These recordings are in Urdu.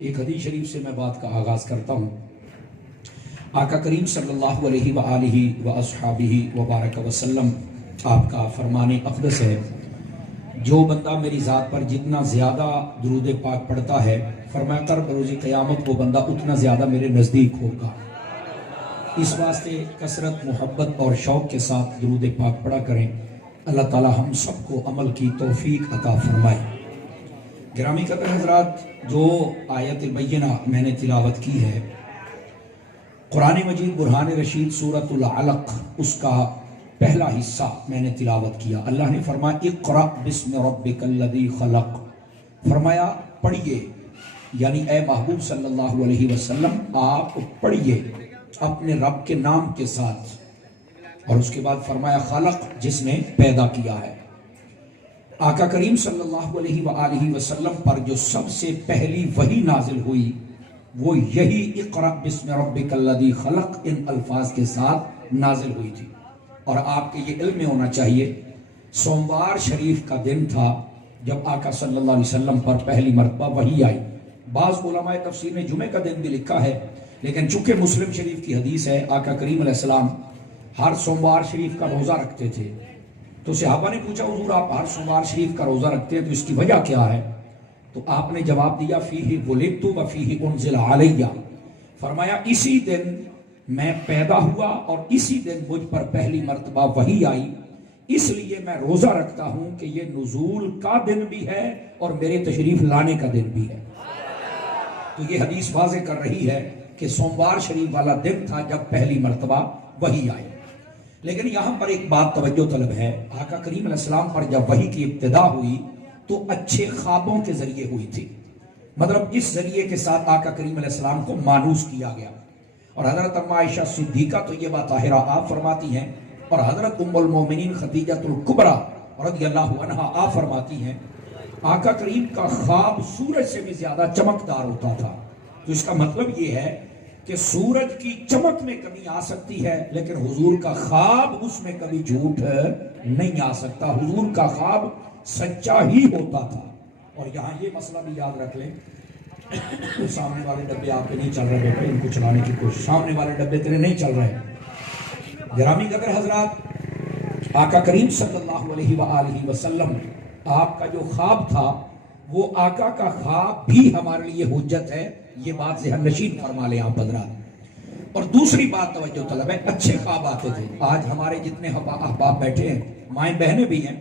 ایک حدیث شریف سے میں بات کا آغاز کرتا ہوں۔ آقا کریم صلی اللہ علیہ وآلہ واصحابہ وبارک وسلم آپ کا فرمان اقدس ہے، جو بندہ میری ذات پر جتنا زیادہ درود پاک پڑھتا ہے، فرمایا کر بروز قیامت وہ بندہ اتنا زیادہ میرے نزدیک ہوگا۔ اس واسطے کثرت محبت اور شوق کے ساتھ درود پاک پڑھا کریں۔ اللہ تعالی ہم سب کو عمل کی توفیق عطا فرمائے۔ گرامی قدر حضرات، جو آیت البینہ میں نے تلاوت کی ہے، قرآن مجید برہان رشید سورۃ العلق، اس کا پہلا حصہ میں نے تلاوت کیا۔ اللہ نے فرمایا اقرأ بسم ربک الذی خلق، فرمایا پڑھیے، یعنی اے محبوب صلی اللہ علیہ وسلم آپ پڑھیے اپنے رب کے نام کے ساتھ، اور اس کے بعد فرمایا خلق، جس نے پیدا کیا ہے۔ آقا کریم صلی اللہ علیہ وآلہ وسلم پر جو سب سے پہلی وحی نازل ہوئی وہ یہی اقرأ بسم ربک الذی خلق ان الفاظ کے ساتھ نازل ہوئی تھی۔ اور آپ کے یہ علم میں ہونا چاہیے، سوموار شریف کا دن تھا جب آقا صلی اللہ علیہ وسلم پر پہلی مرتبہ وحی آئی۔ بعض علماء تفسیر نے جمعہ کا دن بھی لکھا ہے، لیکن چونکہ مسلم شریف کی حدیث ہے آقا کریم علیہ السلام ہر سوموار شریف کا روزہ رکھتے تھے، تو صحابہ نے پوچھا حضور آپ ہر سوموار شریف کا روزہ رکھتے ہیں تو اس کی وجہ کیا ہے؟ تو آپ نے جواب دیا فیہ ولدت و فیہ انزل علیہ، فرمایا اسی دن میں پیدا ہوا اور اسی دن مجھ پر پہلی مرتبہ وحی آئی، اس لیے میں روزہ رکھتا ہوں کہ یہ نزول کا دن بھی ہے اور میرے تشریف لانے کا دن بھی ہے۔ تو یہ حدیث واضح کر رہی ہے کہ سوموار شریف والا دن تھا جب پہلی مرتبہ وحی آئی۔ لیکن یہاں پر ایک بات توجہ طلب ہے، آقا کریم علیہ السلام پر جب وحی کی ابتدا ہوئی تو اچھے خوابوں کے ذریعے ہوئی تھی، مطلب اس ذریعے کے ساتھ آقا کریم علیہ السلام کو مانوس کیا گیا۔ اور حضرت ام عائشہ صدیقہ تو یہ بات طاہرہ آپ فرماتی ہیں، اور حضرت ام المومنین خدیجہ الکبریٰ رضی اللہ عنہا آپ فرماتی ہیں آقا کریم کا خواب سورج سے بھی زیادہ چمکدار ہوتا تھا۔ تو اس کا مطلب یہ ہے کہ سورج کی چمک میں کمی آ سکتی ہے، لیکن حضور کا خواب اس میں کبھی جھوٹ نہیں آ سکتا، حضور کا خواب سچا ہی ہوتا تھا۔ اور یہاں یہ مسئلہ بھی یاد رکھ لیں، سامنے والے ڈبے آپ کے نہیں چل رہے بیٹے، ان کو چلانے کی کوشش، سامنے والے ڈبے تیرے نہیں چل رہے۔ گرامی قدر حضرات، آقا کریم صلی اللہ علیہ وآلہ وسلم آپ کا جو خواب تھا وہ آقا کا خواب بھی ہمارے لیے حجت ہے، یہ بات ذہن نشین فرما لیں آپ حضرات۔ اور دوسری بات توجہ طلب ہے، اچھے خواب آتے تھے۔ آج ہمارے جتنے احباب بیٹھے ہیں، مائیں بہنیں بھی ہیں،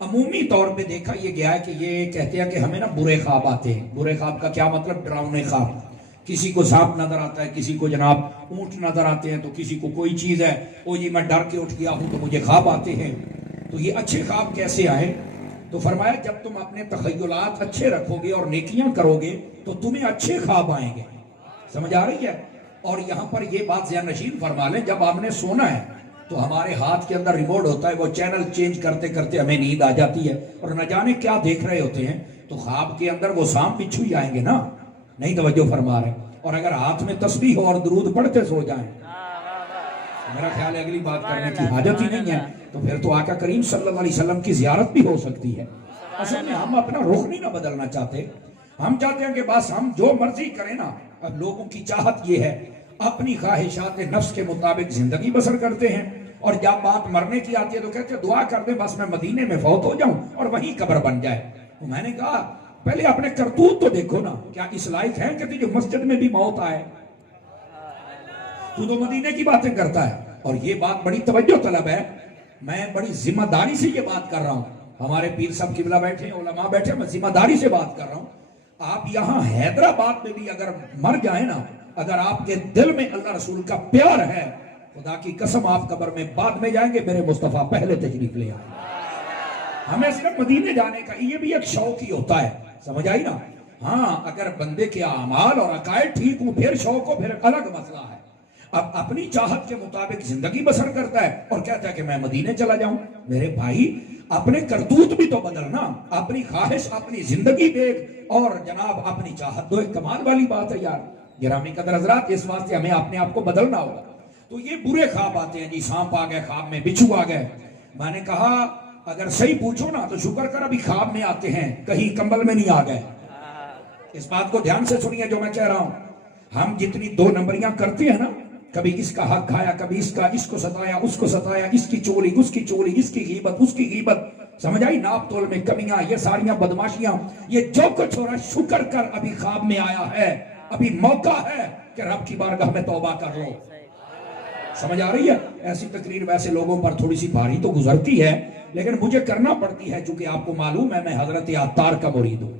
عمومی طور پہ دیکھا یہ گیا ہے کہ یہ کہتے ہیں کہ ہمیں نا برے خواب آتے ہیں۔ برے خواب کا کیا مطلب؟ ڈراؤنے خواب۔ کسی کو سانپ نظر آتا ہے، کسی کو جناب اونٹ نظر آتے ہیں، تو کسی کو کوئی چیز ہے، او جی میں ڈر کے اٹھ گیا ہوں تو مجھے خواب آتے ہیں۔ تو یہ اچھے خواب کیسے آئے؟ تو فرمایا جب تم اپنے تخیلات اچھے رکھو گے اور نیکیاں کرو گے تو تمہیں اچھے خواب آئیں گے۔ سمجھ آ رہی ہے؟ اور یہاں پر یہ بات ذہن نشین فرما لیں، جب آپ نے سونا ہے تو ہمارے ہاتھ کے اندر ریموٹ ہوتا ہے، وہ چینل چینج کرتے کرتے ہمیں نیند آ جاتی ہے اور نہ جانے کیا دیکھ رہے ہوتے ہیں، تو خواب کے اندر وہ سانپ بچھو ہی آئیں گے نا، نہیں توجہ فرما رہے۔ اور اگر ہاتھ میں تسبیح ہو اور درود پڑھتے سو جائیں، میرا خیال ہے اگلی بات کرنے کی حاجت ہی نہیں ہے، تو پھر تو آقا کریم صلی اللہ علیہ وسلم کی زیارت بھی ہو سکتی ہے۔ اصل میں ہم اپنا رخ نہیں نہ بدلنا چاہتے، ہم چاہتے ہیں کہ بس ہم جو مرضی کریں نا۔ اب لوگوں کی چاہت یہ ہے اپنی خواہشات نفس کے مطابق زندگی بسر کرتے ہیں، اور جب بات مرنے کی آتی ہے تو کہتے ہیں دعا کر دیں بس میں مدینے میں فوت ہو جاؤں اور وہیں قبر بن جائے۔ تو میں نے کہا پہلے اپنے کرتوت تو دیکھو نا، کیا اس لائق ہے کہ تجھے مسجد میں بھی موت آئے؟ تو مدینے کی باتیں کرتا ہے۔ اور یہ بات بڑی توجہ طلب ہے، میں بڑی ذمہ داری سے یہ بات کر رہا ہوں۔ ہمارے پیر صاحب قبلہ بیٹھے، علماء بیٹھے، میں ذمہ داری سے بات کر رہا ہوں۔ آپ یہاں حیدرآباد میں بھی اگر مر جائیں نا، اگر آپ کے دل میں اللہ رسول کا پیار ہے، خدا کی قسم آپ قبر میں بعد میں جائیں گے، میرے مصطفیٰ پہلے تشریف لے آئیں۔ ہمیں صرف مدینے جانے کا یہ بھی ایک شوق ہی ہوتا ہے، سمجھ آئی نا؟ ہاں اگر بندے کے اعمال اور عقائد ٹھیک ہوں پھر شوق ہو، پھر الگ مسئلہ ہے۔ اب اپنی چاہت کے مطابق زندگی بسر کرتا ہے اور کہتا ہے کہ میں مدینے چلا جاؤں۔ میرے بھائی اپنے کرتوت بھی تو بدلنا، اپنی خواہش اپنی زندگی دیکھ اور جناب اپنی چاہت دو، ایک کمال والی بات ہے یار۔ گرامی قدر حضرات، اس واسطے ہمیں اپنے آپ کو بدلنا ہوگا۔ تو یہ برے خواب آتے ہیں، جی سانپ آ گئے، خواب میں بچھو آ گئے۔ میں نے کہا اگر صحیح پوچھو نا تو شکر کر ابھی خواب میں آتے ہیں، کہیں کمبل میں نہیں آ گئے۔ اس بات کو دھیان سے سنیے جو میں کہہ رہا ہوں. ہم جتنی دو نمبریاں کرتے ہیں نا، کبھی اس کا حق کھایا، کبھی اس کا، اس کو ستایا، اس کو ستایا، اس کی چوری، اس کی چوری، اس کی غیبت، اس کی غیبت، سمجھ آئی؟ ناپ تول میں کمیاں، یہ ساریاں بدماشیاں، یہ جو کچھ ہو رہا ہے، شکر کر ابھی خواب میں آیا ہے، ابھی موقع ہے کہ رب کی بارگاہ میں توبہ کر لو. سمجھ آ رہی ہے؟ ایسی تقریر ویسے لوگوں پر تھوڑی سی بھاری تو گزرتی ہے، لیکن مجھے کرنا پڑتی ہے چونکہ آپ کو معلوم ہے میں حضرت عطار کا مرید ہوں،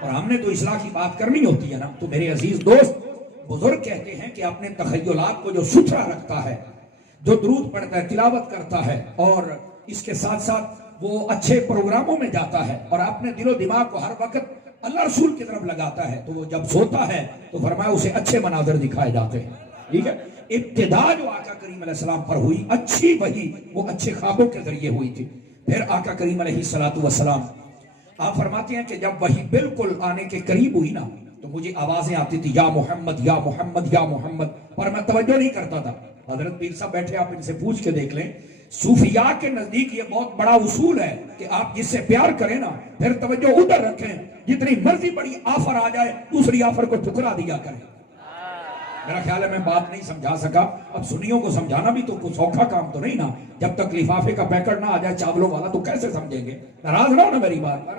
اور ہم نے تو اصلاح کی بات کرنی ہوتی ہے نا. تو میرے عزیز دوست، بزرگ کہتے ہیں کہ اپنے تخیلات کو جو ستھرا رکھتا ہے، جو درود پڑھتا ہے، تلاوت کرتا ہے، اور اس کے ساتھ ساتھ وہ اچھے پروگراموں میں جاتا ہے اور اپنے دل و دماغ کو ہر وقت اللہ رسول کی طرف لگاتا ہے، تو وہ جب سوتا ہے تو فرمایا اسے اچھے مناظر دکھائے جاتے ہیں. ٹھیک ہے؟ ابتدا جو آقا کریم علیہ السلام پر ہوئی اچھی وحی، وہ اچھے خوابوں کے ذریعے ہوئی تھی. پھر آقا کریم علیہ السلام آپ فرماتے ہیں کہ جب وحی بالکل آنے کے قریب ہوئی نا، تو مجھے آوازیں آتی تھی یا محمد یا محمد یا محمد، پر میں توجہ نہیں کرتا تھا. حضرت پیر صاحب بیٹھے، آپ ان سے پوچھ کے دیکھ لیں، صوفیاء کے نزدیک یہ بہت بڑا اصول ہے کہ آپ جس سے پیار کریں نا، پھر توجہ ادھر رکھیں، جتنی مرضی بڑی آفر آ جائے دوسری آفر کو ٹھکرا دیا کریں. میرا خیال ہے میں بات نہیں سمجھا سکا. اب سنیوں کو سمجھانا بھی تو کوئی سوکھا کام تو نہیں نا، جب تک لفافے کا پیکٹ نہ آ جائے چاولوں والا تو کیسے سمجھیں گے؟ ناراض نہ ہو نا میری بات پر.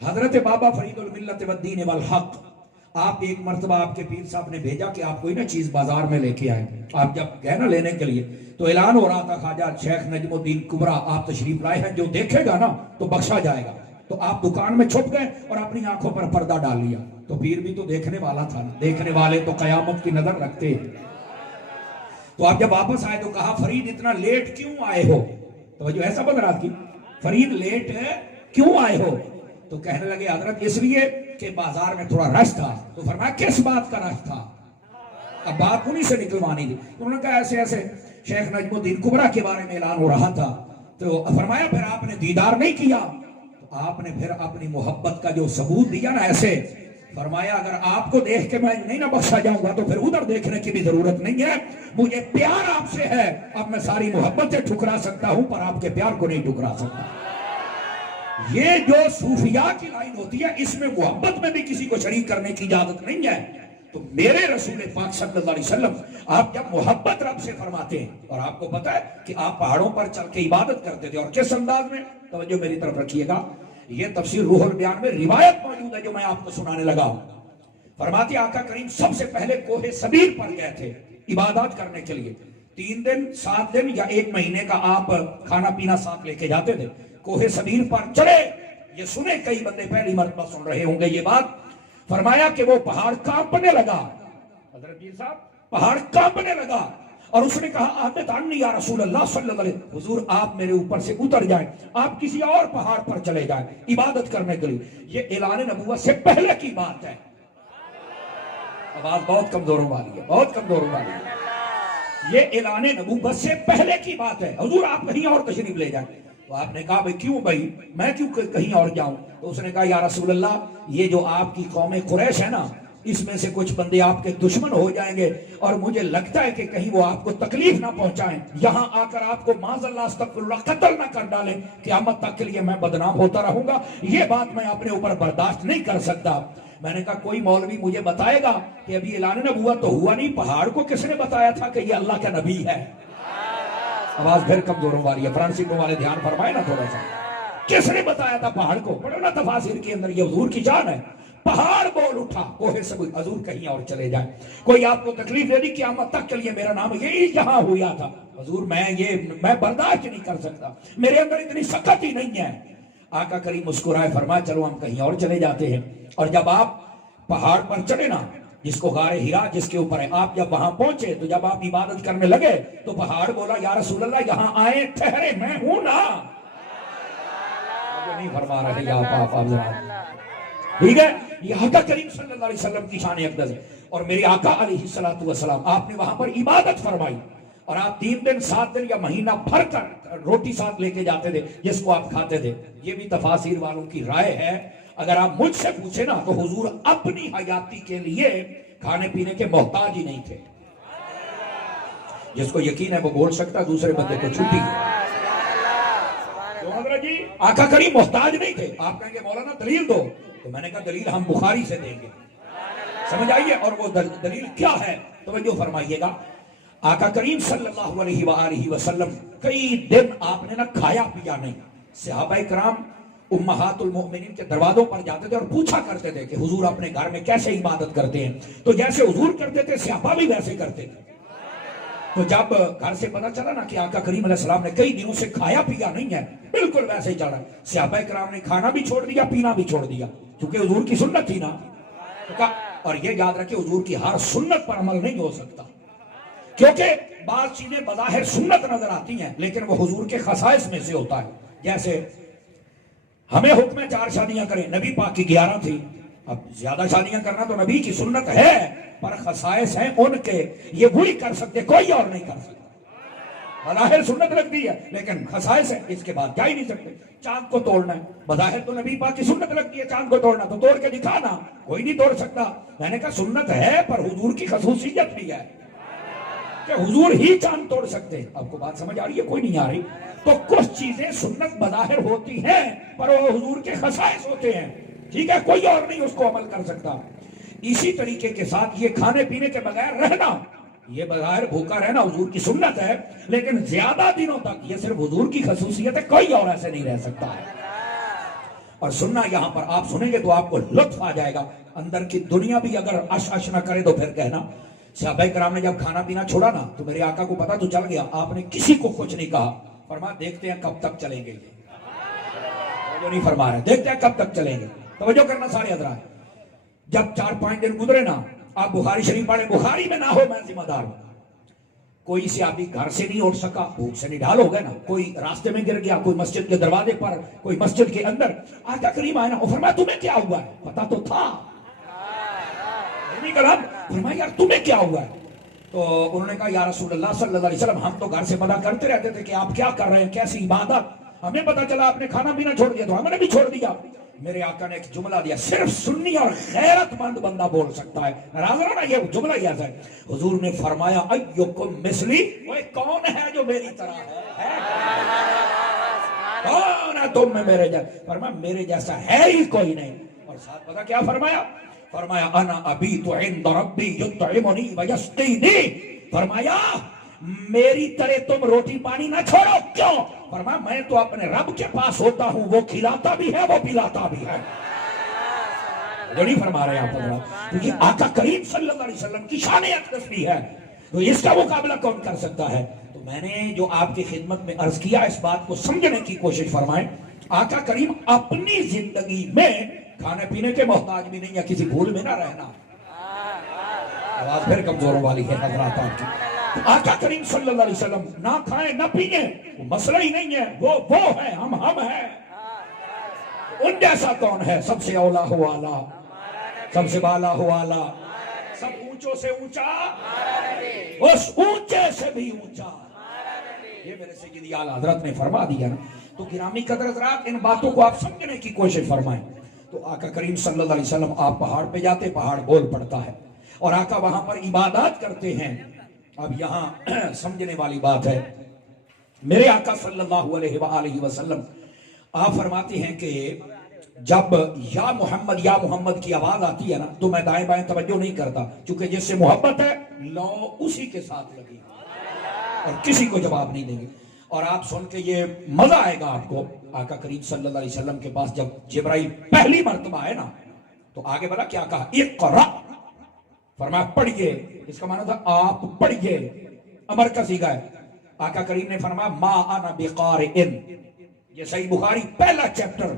حضرت بابا فرید الملت والدین والحق، آپ ایک مرتبہ آپ کے پیر صاحب نے بھیجا کہ آپ کوئی نہ چیز بازار میں لے کے آئیں. آپ جب گئے نا لینے کے لیے تو اعلان ہو رہا تھا خواجہ شیخ نجم الدین کبرا آپ تشریف لائے ہیں، جو دیکھے گا نا تو بخشا جائے گا. تو آپ دکان میں چھپ گئے اور اپنی آنکھوں پر پردہ ڈال لیا. تو پیر بھی تو دیکھنے والا تھا نا، دیکھنے والے تو قیامت کی نظر رکھتے ہیں. تو آپ جب واپس آئے تو کہا فرید اتنا لیٹ کیوں آئے ہو؟ تو جو ایسا بن رہا تھی، فرید لیٹ ہے کیوں آئے ہو؟ تو کہنے لگے حضرت اس لیے کہ بازار میں تھوڑا رش تھا. تو فرمایا کس بات کا رش تھا؟ اب بات انہی سے نکلوانی تھی. انہوں نے کہا ایسے ایسے شیخ نجم الدین کبرا کے بارے میں اعلان ہو رہا تھا. تو فرمایا پھر آپ نے دیدار نہیں کیا؟ تو آپ نے پھر اپنی محبت کا جو ثبوت دیا نا ایسے، فرمایا اگر آپ کو دیکھ کے میں نہیں نہ بخشا جاؤں گا تو پھر ادھر دیکھنے کی بھی ضرورت نہیں ہے، مجھے پیار آپ سے ہے. اب میں ساری محبتیں ٹھکرا سکتا ہوں پر آپ کے پیار کو نہیں ٹھکرا سکتا. یہ جو صوفیاء کی لائن ہوتی ہے، اس میں محبت میں بھی کسی کو شریک کرنے کی اجازت نہیں ہے. تو میرے رسول پاک صلی اللہ علیہ وسلم، آپ جب محبت رب سے فرماتے ہیں، اور آپ کو پتا ہے کہ آپ پہاڑوں پر چل کے عبادت کرتے تھے، اور کس انداز میں، توجہ میری طرف رکھیے گا، یہ تفسیر روح البیان میں روایت موجود ہے جو میں آپ کو سنانے لگا ہوں. فرماتے آقا کریم سب سے پہلے کوہ صبیر پر گئے تھے عبادات کرنے کے لیے. 3 دن 7 دن یا 1 مہینے کا آپ کھانا پینا ساتھ لے کے جاتے تھے. کوہ صبیر پر چڑھے، یہ سنے کئی بندے پہلی مرتبہ سن رہے ہوں گے یہ بات. فرمایا کہ وہ پہاڑ کانپنے لگا. حضرت پیر صاحب پہاڑ کانپنے لگا، اور اس نے کہا احبت عنی یا رسول اللہ صلی اللہ علیہ وسلم، حضور آپ میرے اوپر سے اتر جائیں، آپ کسی اور پہاڑ پر چلے جائیں عبادت کرنے کے لیے. یہ اعلان نبوت سے پہلے کی بات ہے. آواز بہت کمزوروں والی ہے، بہت کمزوروں والی ہے. یہ اعلان نبوت سے پہلے کی بات ہے. حضور آپ کہیں اور تشریف لے جائیں. تو آپ نے کہا بھئی کیوں بھائی، میں کیوں کہیں اور جاؤں؟ تو اس نے کہا یا رسول اللہ، یہ جو آپ کی قوم قریش ہے نا، اس میں سے کچھ بندے آپ کے دشمن ہو جائیں گے، اور مجھے لگتا ہے کہ کہیں وہ آپ کو تکلیف نہ پہنچائیں، یہاں آ کر آپ کو معاذ اللہ استغفر اللہ قتل نہ کر ڈالیں، قیامت تک کے لیے میں بدنام ہوتا رہوں گا. یہ بات میں اپنے اوپر برداشت نہیں کر سکتا. میں نے کہا کوئی مولوی مجھے بتائے گا کہ ابھی اعلان نبوت تو ہوا نہیں، پہاڑ کو کس نے بتایا تھا کہ یہ اللہ کا نبی ہے؟ آواز پھر کمزوروں والی ہے، فرانسیسیوں والے دھیان فرمائے نا تھوڑا سا. کس نے بتایا تھا پہاڑ کو؟ پڑھو نا تفاسیر کے اندر، یہ حضور کی جان ہے. پہاڑ بول اٹھا کوہ صبر، حضور کہیں اور چلے جائیں، کوئی آپ کو تکلیف دے دی، قیامت تک کے لیے میرا نام یہی جہاں ہوا تھا. حضور میں برداشت نہیں کر سکتا، میرے اندر اتنی سخت ہی نہیں ہے. آقا کریم مسکرائے، فرمایا چلو ہم کہیں اور چلے جاتے ہیں. اور جب آپ پہاڑ پر چڑھے نا، جس کو غار ہرا جس کے اوپر ہے، آپ جب وہاں پہنچے تو جب آپ عبادت کرنے لگے تو پہاڑ بولا یا رسول اللہ یہاں آئے ٹھہرے، میں ہوں نا. نہیں فرما رہے آپ ٹھیک ہے. یہ آقا کریم صلی اللہ علیہ وسلم کی شان اقدس ہے. اور میری آقا علیہ السلام آپ نے وہاں پر عبادت فرمائی، اور آپ 3 دن 7 دن یا مہینہ بھر کر روٹی ساتھ لے کے جاتے تھے جس کو آپ کھاتے تھے. یہ بھی تفاسیر والوں کی رائے ہے. اگر آپ مجھ سے پوچھیں نا تو حضور اپنی حیاتی کے لیے کھانے پینے کے محتاج ہی نہیں تھے. جس کو یقین ہے وہ بول سکتا، دوسرے بندے کو چھٹی. مولانا جی آقا کریم محتاج نہیں تھے. آپ کہیں گے مولانا دلیل دو, تو میں نے کہا دلیل ہم بخاری سے دیں گے. سمجھ آئیے. اور وہ دلیل کیا ہے توجہ فرمائیے گا. آقا کریم صلی اللہ علیہ وآلہ وسلم کئی دن آپ نے نہ کھایا پیا نہیں. صحابہ کرام امہات المؤمنین کے دروازوں پر جاتے تھے اور پوچھا کرتے تھے کہ حضور اپنے گھر میں کیسے عبادت کرتے ہیں. تو جیسے حضور کرتے تھے صحابہ بھی ویسے کرتے تھے. تو جب گھر سے پتا چلا نا کہ آقا کریم علیہ السلام نے کئی دنوں سے کھایا پیا نہیں ہے, بالکل ویسے ہی چل رہا ہے, صحابہ کرام نے کھانا بھی چھوڑ دیا, پینا بھی چھوڑ دیا, کیونکہ حضور کی سنت تھی نا. اور یہ یاد رکھیں حضور کی ہر سنت پر عمل نہیں ہو سکتا, کیونکہ بعض چیزیں بظاہر سنت نظر آتی ہیں لیکن وہ حضور کے خصائص میں سے ہوتا ہے. جیسے ہمیں حکم ہے 4 شادیاں کریں, نبی پاک کی 11 تھی. اب زیادہ شادیاں کرنا تو نبی کی سنت ہے, پر خصائص ہیں ان کے, یہ وہی کر سکتے, کوئی اور نہیں کر سکتا. بظاہر سنت لگتی ہے لیکن خصائص ہے, اس کے بعد جا ہی نہیں سکتے. چاند کو توڑنا ہے, بظاہر تو نبی پاک کی سنت لگتی ہے چاند کو توڑنا, تو توڑ کے دکھانا, کوئی نہیں توڑ سکتا. میں نے کہا سنت ہے پر حضور کی خصوصیت بھی ہے کہ حضور ہی چاند توڑ سکتے ہیں. آپ کو بات سمجھ آ رہی ہے, کوئی نہیں آ رہی؟ تو کچھ چیزیں سنت بظاہر ہوتی ہیں پر وہ حضور کے خصائص ہوتے ہیں, ٹھیک ہے, کوئی اور نہیں اس کو عمل کر سکتا. اسی طریقے کے ساتھ یہ کھانے پینے کے بغیر رہنا, یہ بظاہر بھوکا رہنا حضور کی سنت ہے, لیکن زیادہ دنوں تک یہ صرف حضور کی خصوصیت ہے, کوئی اور ایسے نہیں رہ سکتا. اور سننا یہاں پر آپ سنیں گے تو آپ کو لطف آ جائے گا. اندر کی دنیا بھی اگر اش نہ کرے تو پھر کہنا. صحابہ کرام نے جب کھانا پینا چھوڑا نا تو میرے آقا کو پتا تو چل گیا, آپ نے کسی کو کچھ نہیں کہا. فرمایا دیکھتے ہیں کب تک چلیں گے, جو نہیں فرما رہے, دیکھتے ہیں کب تک چلیں گے. توجہ کرنا سارے حضرات. جب 4-5 دن گزرے نا, آپ بخاری شریف پڑھیں, بخاری میں نہ ہو میں ذمہ دار ہوں. کوئی صحابی گھر سے نہیں اٹھ سکا, بھوک سے نڈھال ہو گئے نا, کوئی راستے میں گر گیا, کوئی مسجد کے دروازے پر, کوئی مسجد کے اندر. آقا کریم آئے نا, اور فرمایا تمہیں کیا ہوا ہے؟ پتا تو تھا. فرمایا یار تمہیں کیا ہوا ہے؟ تو انہوں نے کہا یا رسول اللہ صلی اللہ علیہ وسلم, ہم تو گھر سے پتا کرتے رہتے تھے کہ آپ کیا کر رہے ہیں, کیسی عبادت. ہمیں پتا چلا آپ نے کھانا پینا چھوڑ دیا تو ہم نے بھی چھوڑ دیا. میرے آقا نے ایک جملہ دیا, صرف سنی اور غیرت مند بندہ بول سکتا ہے. ناراض ہو نا, یہ جملہ ہی ایسا ہے. حضور نے فرمایا ایکم مثلی, وہ کون ہے جو میری طرح ہے؟ کون ہے تم میں میرے جیسا؟ فرمایا میرے جیسا ہے ہی کوئی نہیں. اور ساتھ پتا کیا فرمایا؟ فرمایا انا ابیت عند ربی یطعمنی ویسقینی. فرمایا میری طرح تم روٹی پانی نہ چھوڑو. کیوں؟ فرمایا میں تو اپنے رب کے پاس ہوتا ہوں, وہ کھلاتا بھی ہے وہ پلاتا بھی ہے. جو نہیں فرما رہے آپ حضرات, کیونکہ آقا کریم صلی اللہ علیہ وسلم کی شان اقدس بھی ہے, تو اس کا مقابلہ کون کر سکتا ہے؟ تو میں نے جو آپ کی خدمت میں عرض کیا, اس بات کو سمجھنے کی کوشش فرمائیں. آقا کریم اپنی زندگی میں کھانے پینے کے محتاج بھی نہیں ہے, کسی بھول میں نہ رہنا. آواز پھر کمزوروں والی ہے حضرات آپ کی. آقا کریم صلی اللہ علیہ وسلم نہ کھائیں نہ پیئیں, وہ مسئلہ ہی نہیں ہے, وہ ہے, ہم ہیں. ان جیسا کون ہے؟ سب سے اولا ہو آلہ, سب سے بالا ہو آلہ, سب اونچوں سے اونچا, اس اونچے سے بھی اونچا. یہ میرے سیدی اعلیٰ حضرت نے فرما دیا نا. تو گرامی قدر حضرات, ان باتوں کو آپ سمجھنے کی کوشش فرمائیں. تو آقا کریم صلی اللہ علیہ وسلم آپ پہاڑ پہ جاتے, پہاڑ بول پڑتا ہے, اور آقا وہاں پر عبادات کرتے ہیں. اب یہاں سمجھنے والی بات ہے, میرے آقا صلی اللہ علیہ وآلہ وسلم آپ فرماتے ہیں کہ جب یا محمد کی آواز آتی ہے نا, تو میں دائیں بائیں توجہ نہیں کرتا, کیونکہ جس سے محبت ہے لو اسی کے ساتھ لگی, اور کسی کو جواب نہیں دیں گے. اور آپ سن کے یہ مزہ آئے گا آپ کو. آقا کریم صلی اللہ علیہ وسلم کے پاس جب جبرائیل پہلی مرتبہ آئے نا, تو آگے بلا کیا کہا؟ اقرا. فرمایا پڑھئے, اس کا معنی تھا آپ پڑھئے, امر کا صیغہ ہے. آقا کریم نے فرمایا ما انا بقارئن. یہ صحیح بخاری پہلا چیپٹر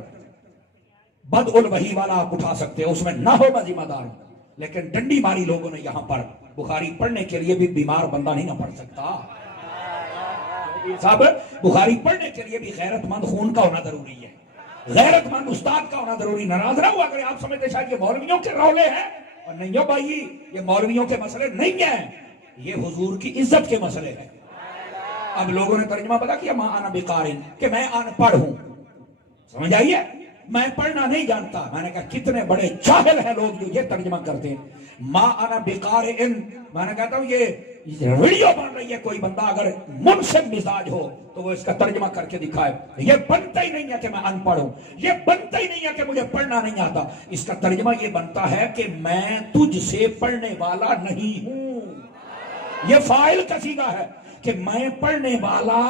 بدء الوحی والا آپ اٹھا سکتے ہیں, اس میں نہ ہو میں ذمہ دار ہوں. لیکن ڈنڈی ماری لوگوں نے یہاں پر بخاری پڑھنے کے لیے بھی بیمار بندہ نہیں نہ پڑھ سکتا صاحب. بخاری پڑھنے کے لیے بھی غیرت مند خون کا ہونا ضروری ہے, غیرت مند استاد کا ہونا ضروری. ناراض نہ ہوا اگر آپ سمجھتے شاید یہ مولویوں کے رولے ہیں, اور نہیں ہو بھائی, یہ مولویوں کے مسئلے نہیں ہیں, یہ حضور کی عزت کے مسئلے ہیں. اب لوگوں نے ترجمہ پتا کیا ما انا بقارئ, کہ میں ان پڑھ ہوں. سمجھ آئیے, میں پڑھنا نہیں جانتا. میں نے کہا کتنے بڑے جاہل ہیں لوگ جو یہ ترجمہ کرتے ہیں. ما انا بقارئ. میں نے کہتا ہوں یہ ویڈیو بن رہی ہے, کوئی بندہ اگر منصف مزاج ہو تو وہ اس کا ترجمہ کر کے دکھائے. یہ بنتا ہی نہیں ہے کہ میں ان پڑھ ہوں, یہ بنتا ہی نہیں ہے کہ مجھے پڑھنا نہیں آتا. اس کا ترجمہ یہ بنتا ہے کہ میں تجھ سے پڑھنے والا نہیں ہوں. یہ فاعل کا صیغہ ہے کہ میں پڑھنے والا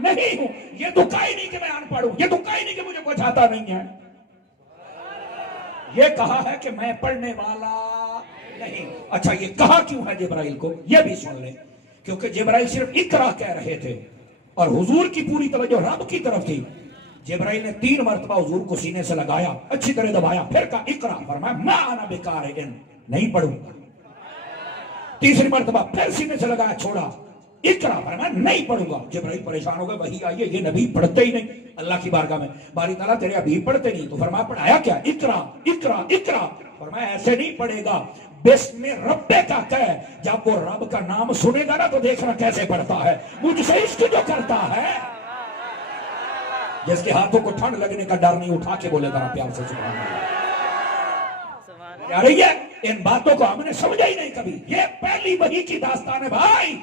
نہیں ہوں. یہ دکھا ہی نہیں کہ میں ان پڑھ ہوں, یہ دکھا ہی نہیں کہ مجھے کچھ آتا نہیں ہے. یہ کہا ہے کہ میں پڑھنے والا نہیں. اچھا یہ کہا کیوں ہے جبرائیل کو, یہ بھی سن لیں. کیونکہ جبرائیل صرف اقرا کہہ رہے تھے اور حضور کی پوری توجہ رب کی طرف تھی. جبرائیل نے 3 مرتبہ حضور کو سینے سے لگایا, اچھی طرح دبایا, پھر کہا اقرا, فرمایا ما انا بقارئ, نہیں پڑھوں گا. تیسری مرتبہ پھر سینے سے لگایا, چھوڑا, اقرا, فرمایا نہیں پڑھوں گا. جبرائیل پریشان ہو گئے, وہی آئی ہے, یہ نبی پڑھتے ہی نہیں. اللہ کی بارگاہ میں باری تعالیٰ تیرے ابھی پڑھتے نہیں, تو فرمایا پڑھایا کیا, اقرا اقرا اقرا. فرمایا ایسے نہیں پڑھے گا, بسم ربے کا کہہ. جب وہ رب کا نام سنے گا نا تو دیکھنا کیسے پڑھتا ہے, مجھ سے عشق جو کرتا ہے. جس کے ہاتھوں کو ٹھنڈ لگنے کا ڈر نہیں, اٹھا کے بولے ذرا پیار سے سبحان اللہ. آ رہی ہے, ان باتوں کو ہم نے سمجھا ہی نہیں کبھی. یہ پہلی وحی کی داستان ہے بھائی,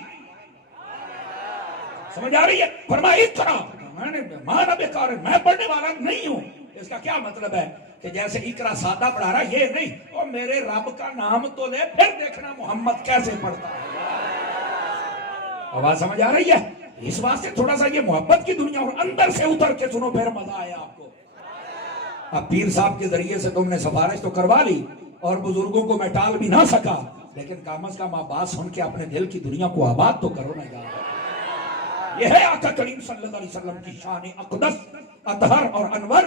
سمجھ آ رہی ہے. فرمایا اقرا, میں نے مانا بقارئ, میں پڑھنے والا نہیں ہوں. اس کا کیا مطلب ہے کہ جیسے اقرا سادہ پڑھا رہا, یہ نہیں, اور میرے رب کا نام تو لے, پھر دیکھنا محمد کیسے پڑھتا ہے. آواز سمجھ آ رہی ہے. اس واسطے تھوڑا سا یہ محبت کی دنیا اور اندر سے اتر کے سنو, پھر مزہ آیا آپ کو. اب پیر صاحب کے ذریعے سے تم نے سفارش تو کروا لی اور بزرگوں کو میں ٹال بھی نہ سکا, لیکن کم از کم آپ بات سن کے اپنے دل کی دنیا کو آباد تو کرو نا یار. یہ ہے آقا کریم صلی اللہ علیہ وسلم کی شان اقدس, اطہر اور انور.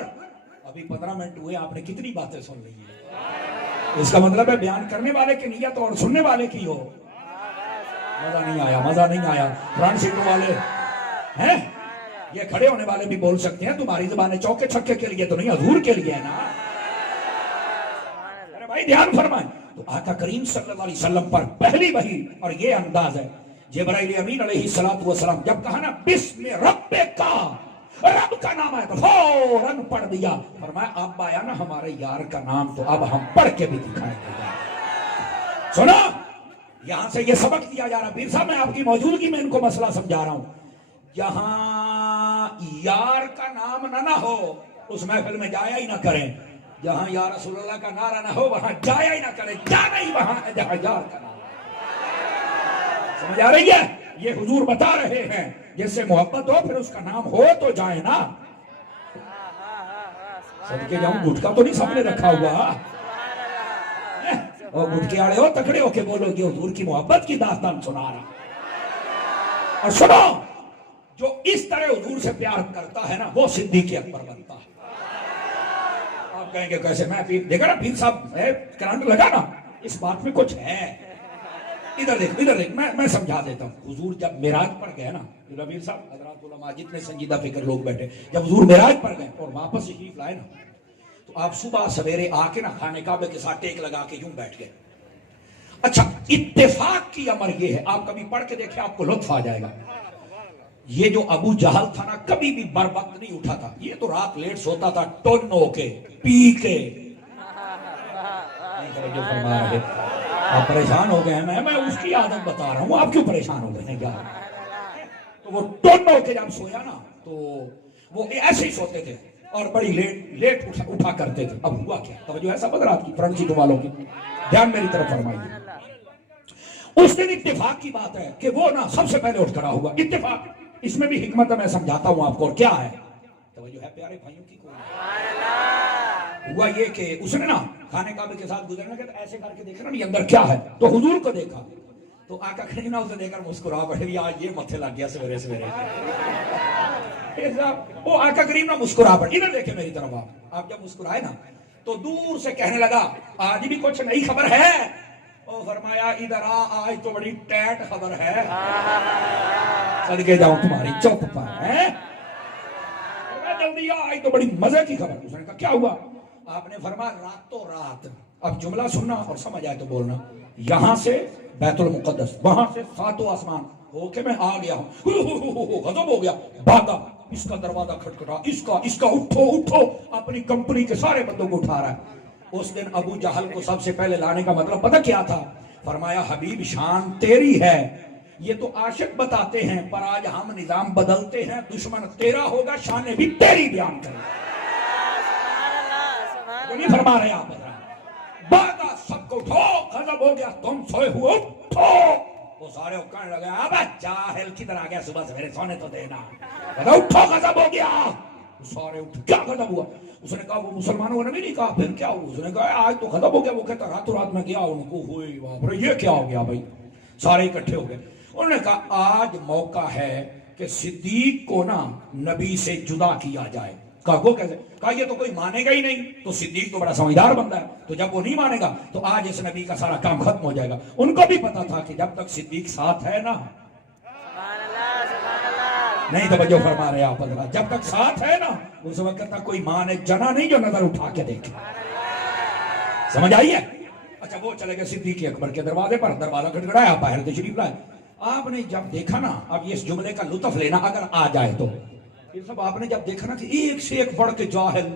ابھی 15 منٹ ہوئے, آپ نے کتنی باتیں سن لی ہیں. اس کا مطلب ہے بیان کرنے والے کی نیت اور سننے والے کی ہو. مزہ نہیں آیا, مزہ نہیں آیا. فرنٹ سیٹوں والے ہیں, یہ کھڑے ہونے والے بھی بول سکتے ہیں, تمہاری زبانیں چوکے چھکے کے لیے تو نہیں, حضور کے لیے ہے نا. ارے بھائی دھیان فرمائیں. تو آقا کریم صلی اللہ علیہ وسلم پر پہلی وحی, اور یہ انداز ہے. جبرائیل امین علیہ السلام جب کہا نا بسم ربک, رب کا نام آیا تو فوراً پڑھ دیا. فرمایا اب آیا نا ہمارے یار کا نام, تو اب ہم پڑھ کے بھی دکھائیں گے. سنا, یہاں سے یہ سبق دیا جا رہا. پیر صاحب میں آپ کی موجودگی میں ان کو مسئلہ سمجھا رہا ہوں. جہاں یار کا نام نہ ہو اس محفل میں جایا ہی نہ کریں. جہاں یا رسول اللہ کا نعرہ نہ ہو وہاں جایا ہی نہ کریں. جانا ہی وہاں ہے جہاں یار کا نام. سمجھ آ رہی ہے. یہ حضور بتا رہے ہیں جس سے محبت ہو پھر اس کا نام ہو تو جائے نا. صدقے جاؤں, گٹکا تو نہیں سامنے رکھا ہوا, اور گٹکے آڑے ہو تکڑے ہو کے بولو کہ حضور کی محبت کی داستان سنا رہا. اور سنو, جو اس طرح حضور سے پیار کرتا ہے نا وہ صدیق اکبر بنتا ہے. آپ کہیں گے کیسے, میں دیکھا نا پیر صاحب کرنٹ لگا نا, اس بات میں کچھ ہے. ادھر دیکھ, ادھر دیکھ, میں سمجھا دیتا ہوں. حضور جب معراج پر گئے نا, پیر صاحب حضرات علماء جتنے سنجیدہ فکر لوگ بیٹھے, جب حضور معراج پر گئے اور واپس تشریف لائے نا, تو آپ صبح سویرے آ کے نا خانے کعبے کے ساتھ ٹیک لگا کے یوں بیٹھ گئے. اچھا اتفاق کی امر یہ ہے, آپ کبھی پڑھ کے دیکھیں آپ کو لطف آ جائے گا. یہ جو ابو جہل تھا نا کبھی بھی بر وقت نہیں اٹھا تھا. یہ تو رات لیٹ سوتا تھا, ٹن ہو کے پی کے. جو فرما رہے آپ پریشان ہو گئے ہیں, میں اس کی عادت بتا رہا ہوں, آپ کیوں پریشان ہو گئے ہیں یار. تو وہ ٹن ہو کے جب سویا نا تو وہ ایسے ہی سوتے تھے اور بڑی لیٹ اٹھا کرتے تھے. اب ہوا کیا, توجہ ہے سب حضرات کی, فرنٹ سیٹوں والوں کی دھیان میری طرف فرمائیے. اس دن اتفاق کی بات ہے کہ وہ نا سب سے پہلے اٹھ کھڑا ہوا. اتفاق, اس میں بھی حکمت ہے, میں سمجھاتا ہوں آپ کو. اور کیا ہے توجہ ہے پیارے بھائیوں کی. ہوا یہ کہ اس نے نا کھانے کعبے کے ساتھ گزرنے کے ایسے کر کے دیکھا نا اندر کیا ہے, تو حضور کو دیکھا تو آقا کریم نے اسے دیکھ کر مسکرا پڑے. آج یہ متھے لگ گیا سویرے سویرے. وہ آقا کریم نے مسکرا پڑے. ادھر دیکھیں میری طرف. آپ جب مسکرائے نا تو دور سے کہنے لگا آج بھی کچھ نئی خبر ہے. او فرمایا ادھر آج تو بڑی ٹیٹ خبر ہے. صدقے جاؤں تمہاری چوپ پر ہے, جلدی آج تو بڑی مزے کی خبر. اس نے کہا کیا ہوا. آپ نے فرمایا راتوں رات, اب جملہ سننا اور سمجھ آئے تو بولنا, یہاں سے بیت المقدس, وہاں سے ساتوں آسمان ہو کے میں آ گیا ہوں. غضب ہو گیا, بھاگا اس کا دروازہ کھٹکھٹا، اس کا اٹھو اٹھو، اپنی کمپنی کے سارے بندوں کو اٹھا رہا ہے۔ اس دن ابو جہل کو سب سے پہلے لانے کا مطلب پتہ کیا تھا؟ فرمایا حبیب شان تیری ہے، یہ تو عاشق بتاتے ہیں، پر آج ہم نظام بدلتے ہیں، دشمن تیرا ہوگا، شانیں بھی تیری بیان کریں۔ نہیں فرما رہے آپ بادا سب کو اٹھو، غضب ہو گیا، تم سوئے ہوئے اٹھو۔ وہ سارے کہنے لگے اب جاہل کدھر آ گیا، صبح سویرے سونے تو دینا، اٹھو غضب ہو گیا۔ سارے اٹھ، کیا غضب ہوا؟ اس نے کہا وہ مسلمانوں نے بھی نہیں کہا، پھر کیا ہوا؟ اس نے کہا آج تو غضب ہو گیا۔ وہ کہتا راتوں رات میں گیا ان کو، ہوئی باپ رے یہ کیا ہو گیا بھائی؟ سارے اکٹھے ہو گئے۔ انہوں نے کہا آج موقع ہے کہ صدیق کو نا نبی سے جدا کیا جائے۔ کہا وہ کیسے؟ کہا یہ تو کوئی مانے گا ہی نہیں، تو صدیق تو بڑا سمجھدار بندہ ہے، تو جب وہ نہیں مانے گا تو آج اس نبی کا سارا کام ختم ہو جائے گا۔ ان کو بھی پتا تھا کہ جب تک صدیق ساتھ ہے نا، نہیں توجہ فرما رہے آپ حضرات، جب تک ساتھ ہے نا اس وقت تک کوئی ماں نے جنا نہیں جو نظر اٹھا کے دیکھے۔ سمجھ آئی ہے؟ اچھا وہ چلے گئے صدیق اکبر کے دروازے پر، دروازہ کھٹکھٹایا، باہر تشریف لائے۔ آپ نے جب دیکھا نا، اب یہ اس جملے کا لطف لینا اگر آ جائے تو، یہ سب آپ نے جب دیکھا نا کہ ایک سے ایک بڑھ کے جاہل،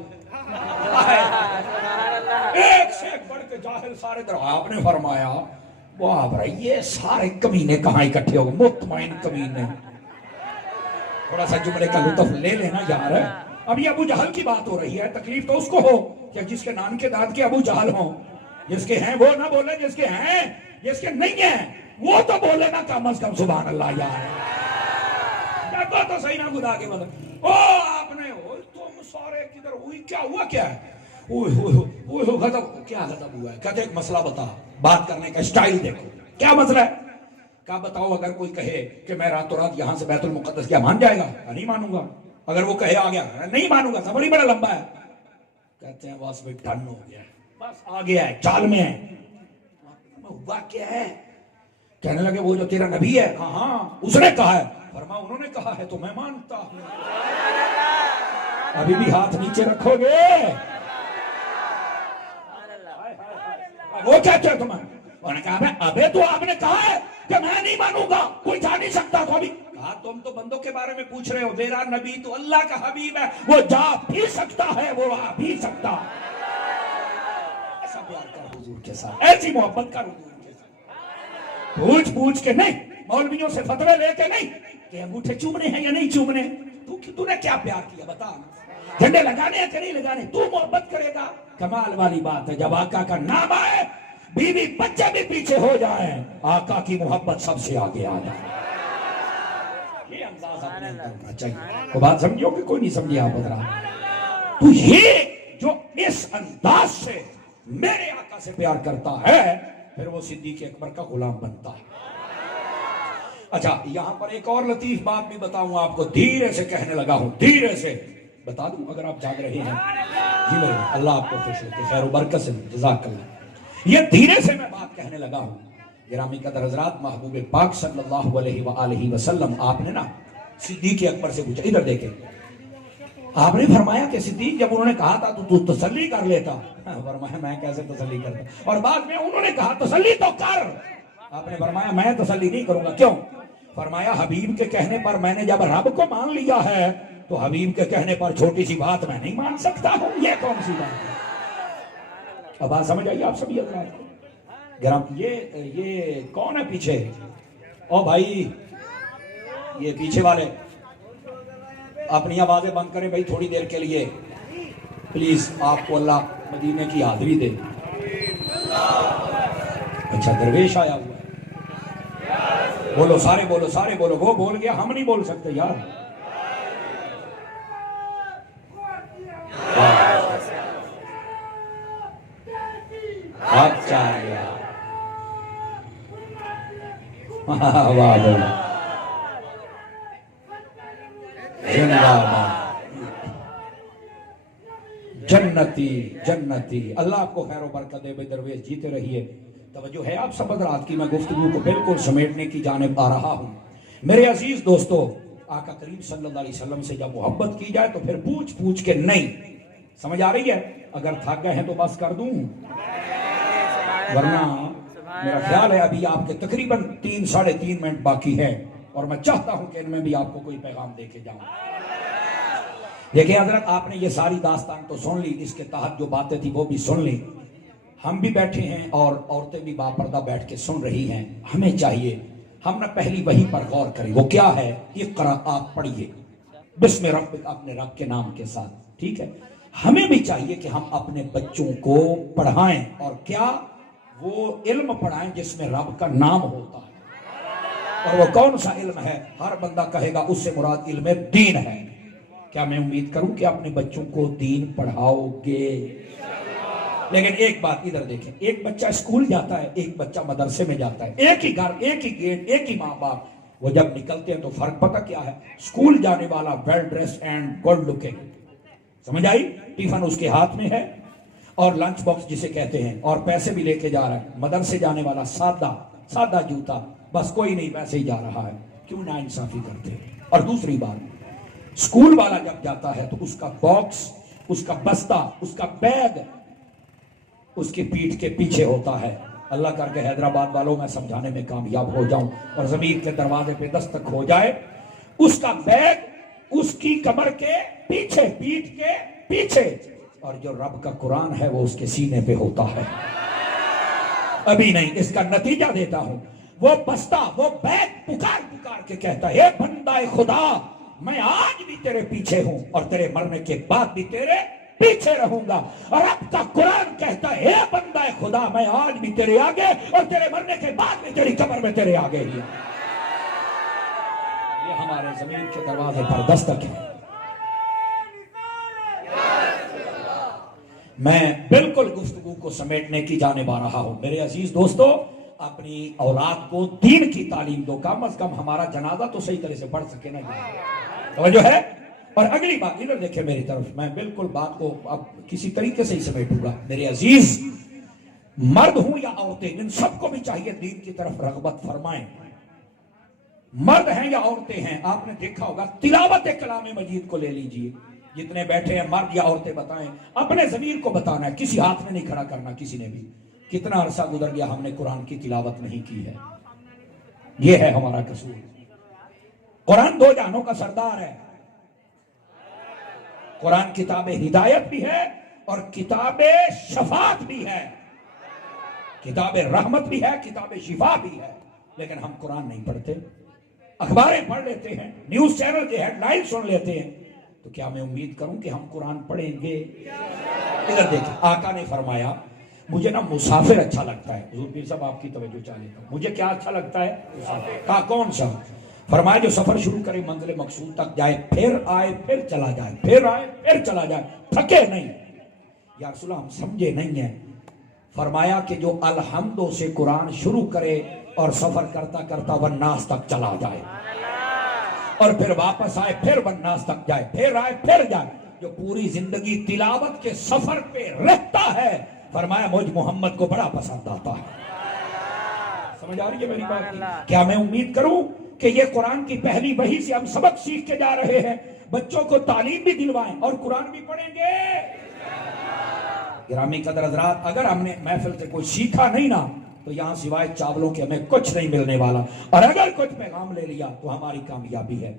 ایک سے ایک بڑھ کے جاہل سارے آپ نے فرمایا واہ بھائی یہ سارے کمینے کہاں اکٹھے ہو گئے، مطمئن کمینے۔ تھوڑا سا جملے کا لطف لے لینا یار۔ اب یہ ابو جہل کی بات ہو رہی ہے، تکلیف تو اس کو ہو کہ جس کے نان کے داد کے ابو جہل ہوں، جس کے ہیں وہ نہ بولے، جس کے ہیں، جس کے نہیں ہیں وہ تو بولے نا کم از کم سبحان اللہ یار۔ تو صحیح نہ خدا کے بدل او آپ نے تم سارے کدھر ہوئی، کیا ہوا؟ کیا ہے؟ غضب، کیا غضب ہوا ہے؟ کہتے ایک مسئلہ بتا، بات کرنے کا سٹائل دیکھو، کیا مسئلہ ہے؟ کہا بتاؤ اگر کوئی کہے کہ میں راتوں رات یہاں سے بیت المقدس کیا مان جائے گا؟ نہیں مانوں گا۔ اگر وہ کہے آ گیا، نہیں مانوں گا، سفر ہی بڑا لمبا ہے۔ کہتے ہیں بس بھی ڈن ہو گیا، بس آ گیا ہے، چال میں ہے۔ ہوا کیا ہے؟ کہنے لگے وہ جو تیرا نبی ہے، ہاں ہاں اس نے کہا ہے۔ فرما انہوں نے کہا ہے تو میں مانتا ہوں۔ ابھی بھی ہاتھ نیچے رکھو گے؟ وہ کیا کیا تمہیں؟ انہوں نے کہا ابے تو آپ نے کہا ہے کہ میں نہیں مانوں گا، کوئی جا نہیں سکتا تو ابھی کہا تم تو بندوں کے بارے میں پوچھ رہے ہو، میرا نبی تو اللہ کا حبیب ہے، وہ جا بھی سکتا ہے، وہ آ بھی سکتا۔ ایسا پیار کر حضور کے ساتھ، ایسی محبت کر حضور کے ساتھ، پوچھ کے نہیں، مولویوں سے فتوے لے کے نہیں کہ انگوٹھے چومنے ہیں یا نہیں چومنے۔ تو نے کیا پیار کیا بتا، جھنڈے لگانے ہیں کہ نہیں لگانے، تو محبت کرے گا۔ کمال والی بات ہے جب آقا کا نام آئے بیوی بچے بھی پیچھے ہو جائیں، آقا کی محبت سب سے آگے آ جائے۔ یہ انداز اپنے اندر ہونا چاہیے۔ کو بات سمجھو کہ کوئی نہیں سمجھے آپ حضرات؟ تو یہ جو اس انداز سے میرے آقا سے پیار کرتا ہے، پھر وہ صدیق اکبر کا غلام بنتا ہے۔ اچھا یہاں پر ایک اور لطیف بات بھی بتاؤں آپ کو، دھیرے سے کہنے لگا ہوں، دھیرے سے بتا دوں اگر آپ جاگ رہے ہیں۔ جی میرے اللہ آپ کو خوش رکھے، خیر و برکت سے، جزاک اللہ۔ یہ دھیرے سے میں بات کہنے لگا ہوں۔ گرامی قدر حضرات، محبوب پاک صلی اللہ علیہ وآلہ وسلم آپ نے نا صدیق اکبر سے پوچھا، ادھر دیکھیں، آپ نے فرمایا کہ صدیق جب انہوں نے کہا تھا تو تسلی کر لیتا، فرمایا میں کیسے تسلی کرتا، اور بعد میں انہوں نے کہا تسلی تو کر، آپ نے فرمایا میں تسلی نہیں کروں گا، کیوں؟ فرمایا حبیب کے کہنے پر میں نے جب رب کو مان لیا ہے تو حبیب کے کہنے پر چھوٹی سی بات میں نہیں مان سکتا ہوں، یہ کون سی بات ہے؟ اب بات سمجھ آئیے آپ سبھی حضرات؟ گرام یہ کون ہے پیچھے؟ او بھائی یہ پیچھے والے اپنی آوازیں بند کریں بھائی تھوڑی دیر کے لیے پلیز، آپ کو اللہ مدینے کی حاضری دے۔ اچھا درویش آیا ہوا ہے، بولو سارے بولو، سارے بولو، وہ بول گیا ہم نہیں بول سکتے یار۔ اچھا یار واہ جنتی جنتی، اللہ آپ کو خیر و برکت دے، بے درویش جیتے رہیے۔ توجہ ہے آپ سب حضرات کی، میں گفتگو کو بالکل سمیٹنے کی جانب آ رہا ہوں۔ میرے عزیز دوستو، آقا کریم صلی اللہ علیہ وسلم سے جب محبت کی جائے تو پھر پوچھ کے نہیں، سمجھ آ رہی ہے؟ اگر تھک گئے ہیں تو بس کر دوں، ورنہ میرا خیال ہے ابھی آپ کے تقریباً 3 ساڑھے 3 منٹ باقی ہے، اور میں چاہتا ہوں کہ ان میں بھی آپ کو کوئی پیغام دے کے جاؤں۔ دیکھیں حضرت، آپ نے یہ ساری داستان تو سن لی، اس کے تحت جو باتیں تھی وہ بھی سن لی، ہم بھی بیٹھے ہیں اور عورتیں بھی باپردہ بیٹھ کے سن رہی ہیں۔ ہمیں چاہیے ہم نہ پہلی وحی پر غور کریں، وہ کیا ہے؟ اقرا، آپ پڑھیے بسم ربک، اپنے رب کے نام کے ساتھ، ٹھیک ہے؟ ہمیں بھی چاہیے کہ ہم اپنے بچوں کو پڑھائیں، اور کیا؟ وہ علم پڑھائیں جس میں رب کا نام ہوتا ہے۔ اور وہ کون سا علم ہے؟ ہر بندہ کہے گا اس سے مراد علم دین ہے۔ کیا میں امید کروں کہ اپنے بچوں کو دین پڑھاؤ گے؟ لیکن ایک بات ادھر دیکھیں، ایک بچہ اسکول جاتا ہے، ایک بچہ مدرسے میں جاتا ہے، ایک ہی گھر، ایک ہی گیٹ، ایک ہی ماں باپ، وہ جب نکلتے ہیں تو فرق پتہ کیا ہے؟ اسکول جانے والا well dress and good looking, سمجھ آئی؟ ٹیفن اس کے ہاتھ میں ہے اور لنچ باکس جسے کہتے ہیں، اور پیسے بھی لے کے جا رہا ہے۔ مدرسے جانے والا سادہ جوتا، بس کوئی نہیں، ویسے ہی جا رہا ہے۔ کیوں نا انصافی کرتے ہیں؟ اور دوسری بات، اسکول والا جب جاتا ہے تو اس کا باکس، اس کا بستہ، اس کا بیگ اس کی پیٹھ کے پیچھے ہوتا ہے۔ اللہ کر کے حیدرآباد والوں میں سمجھانے میں کامیاب ہو جاؤں اور ضمیر کے دروازے پہ دستک ہو جائے، اس کا بیگ اس کی کمر کے پیچھے، پیٹھ کے پیچھے، اور جو رب کا قرآن ہے وہ اس کے سینے پہ ہوتا ہے۔ ابھی نہیں، اس کا نتیجہ دیتا ہوں۔ وہ بستہ، وہ بیگ پکار پکار کے کہتا ہے، اے بندہ خدا، میں آج بھی تیرے پیچھے ہوں اور تیرے مرنے کے بعد بھی تیرے پیچھے رہوں گا۔ اور اب تک قرآن کہتا ہے، اے بندہ خدا، میں آج بھی تیرے آگے اور تیرے مرنے کے بعد بھی تیری قبر میں تیرے آگے ہی۔ یہ ہمارے زمین کے دروازے پر دستک ہے۔ میں بالکل گفتگو کو سمیٹنے کی جانب آ رہا ہوں۔ میرے عزیز دوستو، اپنی اولاد کو دین کی تعلیم دو، کم از کم ہمارا جنازہ تو صحیح طرح سے پڑھ سکے نا۔ توجہ ہے؟ اور اگلی بات ادھر دیکھیں میری طرف، میں بالکل بات کو اب کسی طریقے سے ہی سمیٹوں گا۔ میرے عزیز، مرد ہوں یا عورتیں، ان سب کو بھی چاہیے دین کی طرف رغبت فرمائیں۔ مرد ہیں یا عورتیں ہیں، آپ نے دیکھا ہوگا تلاوت کلام مجید کو لے لیجئے، جتنے بیٹھے ہیں مرد یا عورتیں بتائیں، اپنے ضمیر کو بتانا ہے، کسی ہاتھ میں نہیں کھڑا کرنا کسی نے بھی۔ کتنا عرصہ گزر گیا ہم نے قرآن کی تلاوت نہیں کی ہے، یہ ہے ہمارا قصور۔ قرآن دو جہانوں کا سردار ہے۔ قرآن کتاب ہدایت بھی ہے اور کتاب شفاعت بھی ہے، کتاب رحمت بھی ہے، کتاب شفا بھی ہے، لیکن ہم قرآن نہیں پڑھتے، اخباریں پڑھ لیتے ہیں، نیوز چینل کے ہیڈ لائن سن لیتے ہیں۔ تو کیا میں امید کروں کہ ہم قرآن پڑھیں گے؟ ادھر دیکھیں، آقا نے فرمایا، مجھے نا مسافر اچھا لگتا ہے۔ حضور پیر صاحب آپ کی توجہ چاہ لیتا ہوں، مجھے کیا اچھا لگتا ہے؟ مسافر۔ کہا کون سا؟ فرمایا جو سفر شروع کرے، منزل مقصود تک جائے، پھر آئے پھر چلا جائے، پھر آئے پھر چلا جائے، تھکے نہیں۔ یا رسول اللہ ہم سمجھے نہیں ہیں۔ فرمایا کہ جو الحمدوں سے قرآن شروع کرے اور سفر کرتا کرتا والناس تک چلا جائے، اور پھر واپس آئے، پھر والناس تک جائے، پھر آئے پھر جائے، جو پوری زندگی تلاوت کے سفر پہ رہتا ہے، فرمایا مجھ محمد کو بڑا پسند آتا ہے۔ سمجھ آ رہی ہے میری بات؟ کیا میں امید کروں کہ یہ قرآن کی پہلی وحی سے ہم سبق سیکھ کے جا رہے ہیں، بچوں کو تعلیم بھی دلوائیں اور قرآن بھی پڑھیں گے؟ گرامی قدر حضرات، اگر ہم نے محفل سے کوئی سیکھا نہیں نا، تو یہاں سوائے چاولوں کے ہمیں کچھ نہیں ملنے والا، اور اگر کچھ پیغام لے لیا تو ہماری کامیابی ہے۔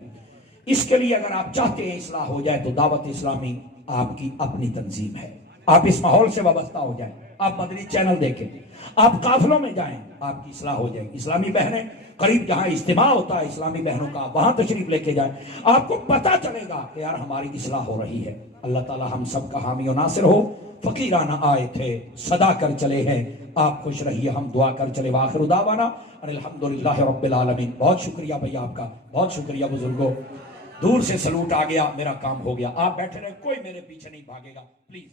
اس کے لیے اگر آپ چاہتے ہیں اصلاح ہو جائے تو دعوت اسلامی آپ کی اپنی تنظیم ہے، آپ اس ماحول سے وابستہ ہو جائیں، آپ مدنی چینل دیکھیں، آپ قافلوں میں جائیں، آپ کی اصلاح ہو جائے گی۔ اسلامی بہنیں قریب جہاں اجتماع ہوتا ہے اسلامی بہنوں کا، وہاں تشریف لے کے جائیں، آپ کو پتا چلے گا کہ یار ہماری اصلاح ہو رہی ہے۔ اللہ تعالی ہم سب کا حامی و ناصر ہو۔ فقیرانہ آئے تھے، صدا کر چلے ہیں، آپ خوش رہیے، ہم دعا کر چلے۔ وآخر دعوانا الحمدللہ رب العالمین۔ بہت شکریہ بھائی آپ کا، بہت شکریہ بزرگوں، دور سے سلوٹ آ گیا، میرا کام ہو گیا۔ آپ بیٹھے رہے، کوئی میرے پیچھے نہیں بھاگے گا، پلیز۔